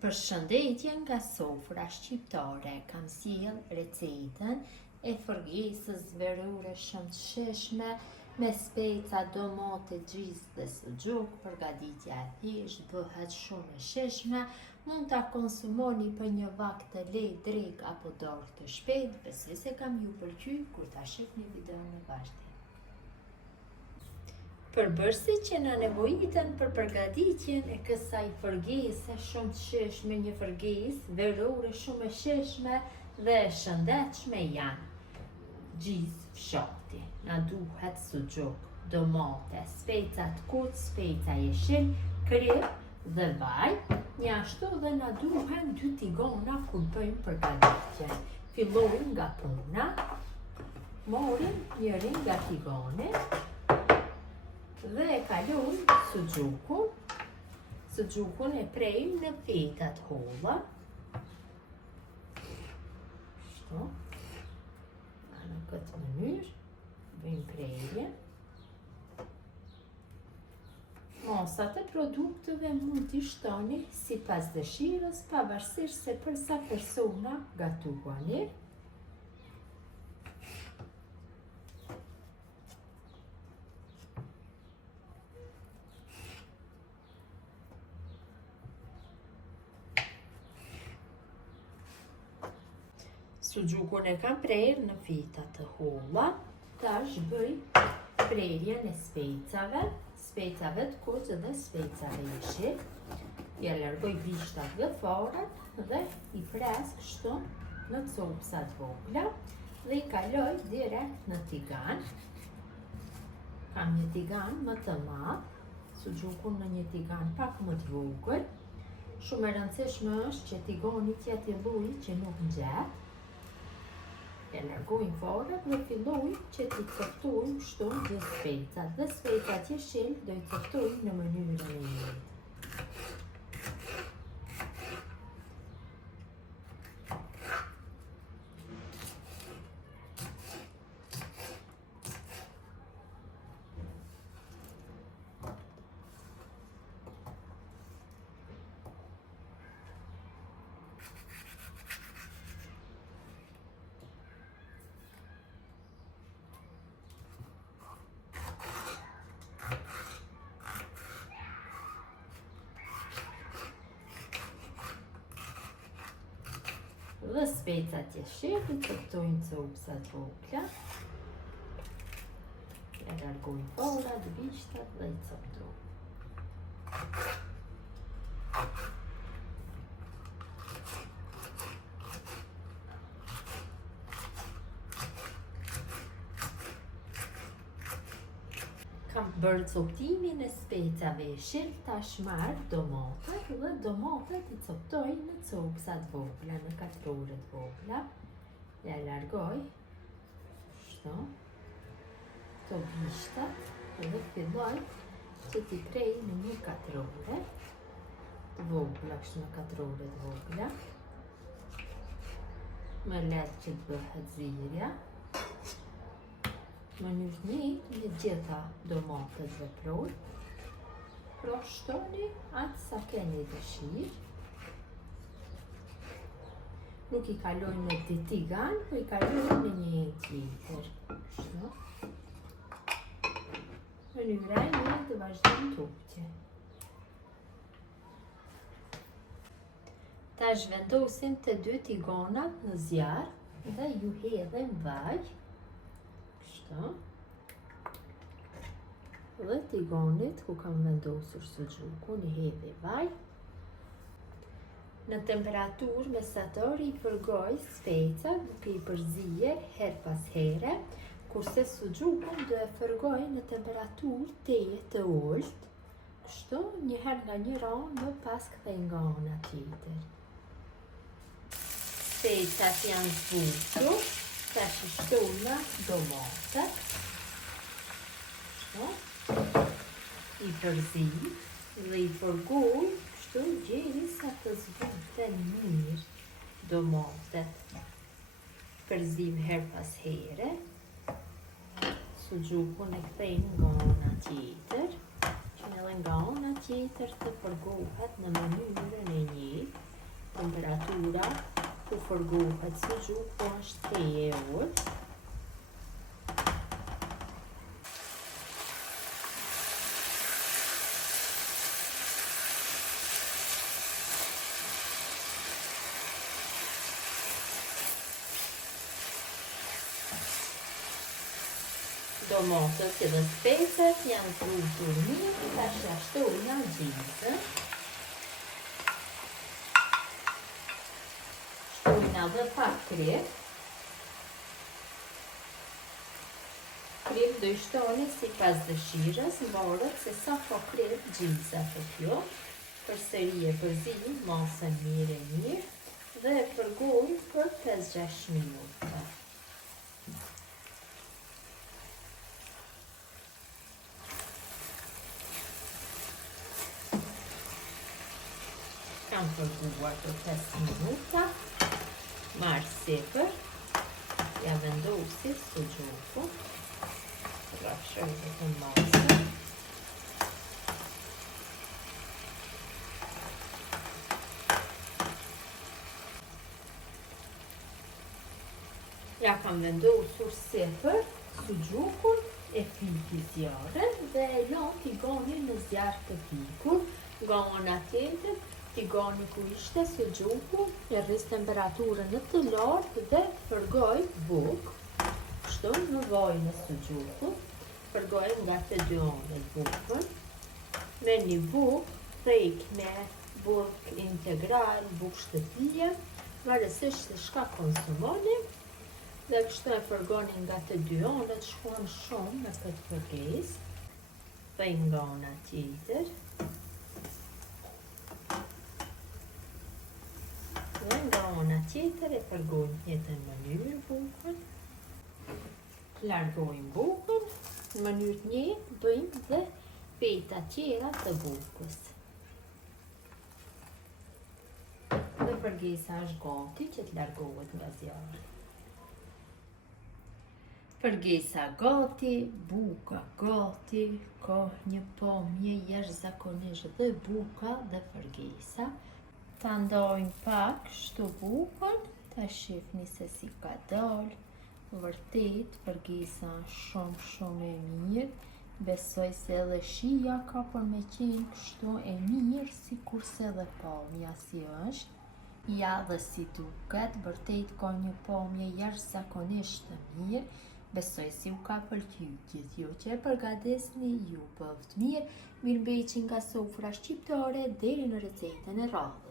Përshëndetje nga sofra shqiptare, kam sjell recetën e fërgesës verore shumë të shijshme me speca, domate, gjizë dhe suxhuk. Përgatitja e thjeshtë, bëhet shumë e shijshme, mund ta konsumoni për një vakt të lehtë, drejt apo dorë të shpejtë. Besoj se kam ju pëlqyer kur ta shihni videon e vazhdim. Përbërësit që na nevojiten për përgatitjen e kësaj fërgese shumë të shijshme, një fërgesë verore shumë e shijshme dhe e shëndetshme janë: gjizë fshati, na duhet suxhuk, domate, speca të kuq, speca jeshil, krip dhe vaj. Njashtu dhe na duhen 2 tigona kur bëjmë përgatitjen. Fillojmë nga puna, morim njërin nga tigoni dhe e kalojmë suxhukun. Suxhukun e prejmë në feta të holla. Kështu. Në këtë mënyrë bëjmë prerje. Masat e produkteve mund t'i shtoni sipas dëshirës, pavarësisht se për sa persona gatuani. Suxhukun e kam prerë në feta të holla. Tash bëj prerjen e specave të kuq dhe specave jeshil. Ja largoj bishtat dhe forat dhe i pres kështu në copsa të vogla dhe i kaloj direkt në tigan. Kam një tigan më të madh, suxhukun në një tigan pak më të vogël. Shumë e rëndësishme është që tigoni të jetë i llojit që nuk ngjet. Ja largojmë forat dhe fillojmë që t'i coptojmë kështu gjithë specat. Dhe specat jeshil do i coptojmë në mënyrën e njëjtë. Dhe specat jeshil i coptojmë copsa të vogla. Ja largojmë forat, bishtat dhe i coptojmë. Kam bërë coptimin e specave jeshil, tash marr domatet dhe domatet i coptoj në copsa të vogla, në katrore të vogla. Ja largoj kështu këto bishtat dhe filloj që t'i prej në një katrore të vogla, kështu në katrore të vogla. Më lehtë që të bëhet zirja. Në një gjitha domatet dhe proj. Shtoni atë sa keni dëshirë. Nuk i kalojmë në dy tigan, po i kalojmë në një tjetër. Kështu. Mënyra e një të vazhdojmë tutje. Tash vendosim të 2 tigonat në zjarr dhe ju hedhim vaj. Dhe tigonit ku kam vendosur suxhukun i hedhi vaj. Në temperaturë mesatare i përgoj specat duke i përzier her pas here, kurse suxhukun do e përgoj në temperaturë teje të ulët. Kështu një herë nga një ranë dhe pas kthej nga ana tjetër. Specat janë zbutur. Tash i shtona domatet. I përziv dhe i përgoj kështu derisa të zbuten mirë domatet. Përziv her pas here. Suxhukun e kthejmë nga ana tjetër, që edhe nga ana tjetër të përgohet në mënyrën e njëjtë. Temperatura ku fërgohet suxhuku është 3 orë. Domatët dhe specet janë frutur mirë, tash ja shtojna gjizën. Shtojna dhe pak krip. Krip do i shtoni sipas dëshirës, varet se sa po krip gjiza të kjo. Përsëri e përzi masën mirë dhe e përgoj për 5-6 minuta. Kam përguar për 5 minuta, marë sipër, ja vendosi suxhuku, rrafshoj dhe të masën. Ja kam vendosur sipër suxhukun, e piki zjarrin dhe e lëm t'i gani në zjarr të pikur. Nga ana tjetër, tigani ku ishte suxhuku, e rris temperaturën në të lartë dhe përgoj bukë. Kështu në vajin e suxhukut, përgoj nga të dy anët bukën. Me një bukë prek me bukë integral, bukë shtëpie, varësisht se çka konsumoni. Dhe kështu e përgoni nga të dy anët, shkon shumë me këtë përgesë. Dhe nga ana tjetër. Dhe nga ana tjetër e përgojmë njëtën mënyrë bukën. Largojmë bukën, në mënyrë të njëjtë bëjmë dhe peta tjera të bukës. Dhe përgesa është gati që të largohet nga zjarri. Përgesa gati, buka gati, ka një pamje jashtëzakonisht dhe buka dhe përgesa. Ta ndajmë pak shtu bukën, ta shifni se si ka dalë. Vërtet, përgesa shumë e mirë. Besoj se edhe shija ka për me qenë kështu e mirë, si kurse dhe pamja si është. Ja dhe si duket, vërtet ka një pamje jashtëzakonisht të mirë. Besoj si u ka pëlqyer gjithë ju që e përgatesni, ju bëft mirë. Mirëmbëjtje nga sofra shqiptare deri në recetën e radhës.